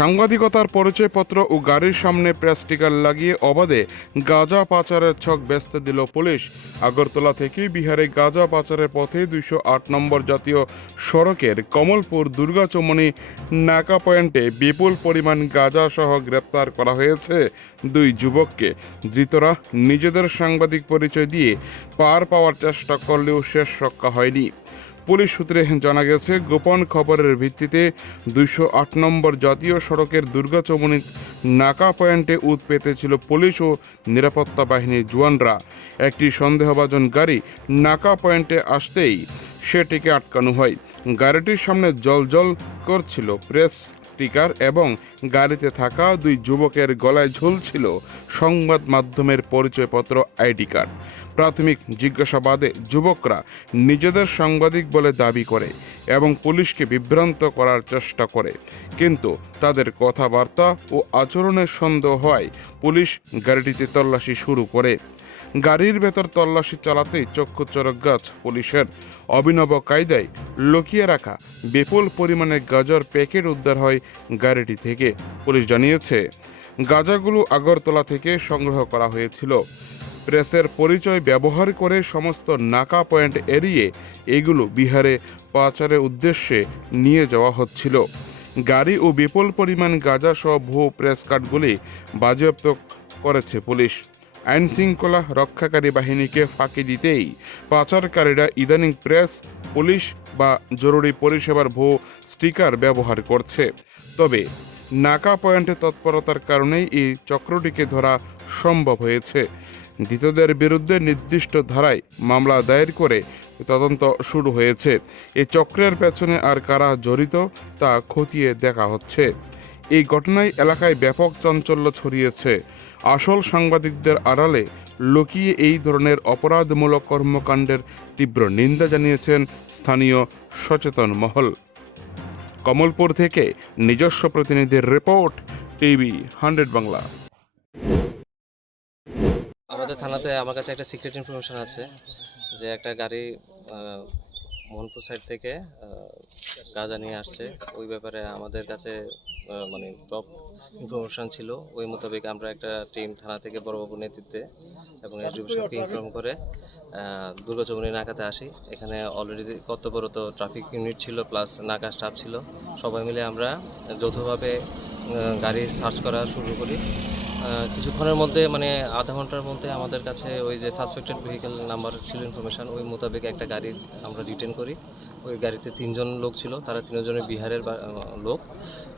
সাংবাদিকতার পরিচয়পত্র ও গাড়ির সামনে প্রেস স্টিকার লাগিয়ে অবাধে গাঁজা পাচারের ছক বেচতে দিল পুলিশ। আগরতলা থেকে বিহারে গাঁজা পাচারের পথে 208 নম্বর জাতীয় সড়কের কমলপুর দুর্গাচমনি নাকা পয়েন্টে বিপুল পরিমাণ গাঁজা সহ গ্রেপ্তার করা হয়েছে দুই যুবককে। ধৃতরা নিজেদের সাংবাদিক পরিচয় দিয়ে পার পাওয়ার চেষ্টা করলেও শেষ রক্ষা হয়নি। পুলিশ সূত্রে জানা গেছে, গোপন খবরের ভিত্তিতে 208 নম্বর জাতীয় সড়কের দুর্গাচমনি নাকা পয়েন্টে পেতেছিল পুলিশ ও নিরাপত্তা বাহিনীর জওয়ানরা। একটি সন্দেহভাজন গাড়ি নাকা পয়েন্টে আসতেই সেটিকে আটকানো হয়। গাড়িটির সামনে জল করছিল প্রেস স্টিকার এবং গাড়িতে থাকা দুই যুবকের গলায় ঝুলছিল সংবাদ মাধ্যমের পরিচয়পত্র, আইডি কার্ড। প্রাথমিক জিজ্ঞাসাবাদে যুবকরা নিজেদের সাংবাদিক বলে দাবি করে এবং পুলিশকে বিভ্রান্ত করার চেষ্টা করে, কিন্তু তাদের কথাবার্তা ও আচরণের সন্দেহ হয় পুলিশ গাড়িটিতে তল্লাশি শুরু করে। গাড়ির ভেতর তল্লাশি চালাতেই চক্ষু চড়ক গাছ পুলিশের। অভিনব কায়দায় লুকিয়ে রাখা বিপুল পরিমাণে গাঁজার প্যাকেট উদ্ধার হয় গাড়িটি থেকে। পুলিশ জানিয়েছে, গাঁজাগুলো আগরতলা থেকে সংগ্রহ করা হয়েছিল। প্রেসের পরিচয় ব্যবহার করে সমস্ত নাকা পয়েন্ট এড়িয়ে এগুলো বিহারে পাচারের উদ্দেশ্যে নিয়ে যাওয়া হচ্ছিল। গাড়ি ও বিপুল পরিমাণ গাঁজা সহ ভুয়ো প্রেস কার্ডগুলি বাজেয়াপ্ত করেছে পুলিশ। আইন শৃঙ্খলা রক্ষাকারী বাহিনীকে ফাঁকি দিতেই পাচারকারীরা ইদানিং প্রেস, পুলিশ বা জরুরি পরিষেবার ভুয়ো স্টিকার ব্যবহার করছে। তবে নাকা পয়েন্টে তৎপরতার কারণেই এই চক্রটিকে ধরা সম্ভব হয়েছে। ধৃতদের বিরুদ্ধে নির্দিষ্ট ধারায় মামলা দায়ের করে তদন্ত শুরু হয়েছে। এই চক্রের পেছনে আর কারা জড়িত তা খতিয়ে দেখা হচ্ছে। এই ঘটনায় এলাকায় ব্যাপক চাঞ্চল্য ছড়িয়েছে। আসল সাংবাদিকদের আড়ালে লুকিয়ে এই ধরনের অপরাধমূলক কর্মকাণ্ডের তীব্র নিন্দা জানিয়েছেন স্থানীয় সচেতন মহল। কমলপুর থেকে নিজস্ব প্রতিনিধির রিপোর্ট, টিভি 100 বাংলা। আমাদের থানাতে আমার কাছে একটা সিক্রেট ইনফরমেশন আছে যে একটা গাড়ি মোহনপুর সাইড থেকে গাঁজা নিয়ে আসছে। ওই ব্যাপারে আমাদের কাছে মানে টপ ইনফরমেশন ছিল। ওই মোতাবেক আমরা একটা টিম থানা থেকে বড়বাবুর নেতৃত্বে এবং এসডিপি সাহেবকে ইনফর্ম করে দুর্গাচমনি নাকাতে আসি। এখানে অলরেডি কর্তব্যরত ট্রাফিক ইউনিট ছিল, প্লাস নাকা স্টাফ ছিল। সবাই মিলে আমরা যৌথভাবে গাড়ি সার্চ করা শুরু করি। কিছুক্ষণের মধ্যে মানে আধা ঘন্টার মধ্যে আমাদের কাছে ওই যে সাসপেক্টেড ভেহিকেল নাম্বার ছিল ইনফরমেশন, ওই মোতাবেক একটা গাড়ি আমরা রিটেন করি। ওই গাড়িতে 3 জন লোক ছিল, তারা 3 জনের বিহারের লোক।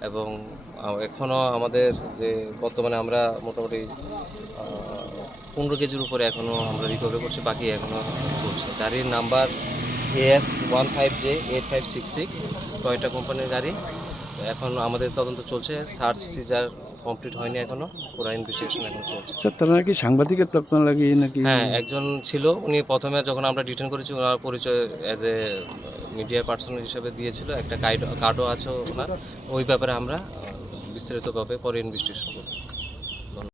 এবং এখনও আমাদের যে বর্তমানে আমরা মোটামুটি 15 কেজির উপরে এখনও আমরা রিকভারি করছি, বাকি এখনও চলছে। গাড়ির নাম্বার AS15J8566, টয়োটা কোম্পানির গাড়ি। এখন আমাদের তদন্ত চলছে, সার্চ সিজার কমপ্লিট হয়নি এখনো, পুরো ইনভেস্টিগেশন এখন চলছে। স্যার, তারা নাকি সাংবাদিকের তকমা লাগিয়ে নাকি? হ্যাঁ, একজন ছিল, উনি প্রথমে যখন আমরা ডিটেন করেছি ওনার পরিচয় অ্যাজ এ মিডিয়া পার্সন হিসেবে দিয়েছিল, একটা কার্ডও আছে ওনার। ওই ব্যাপারে আমরা বিস্তারিতভাবে পরে ইনভেস্টিগেশন করব।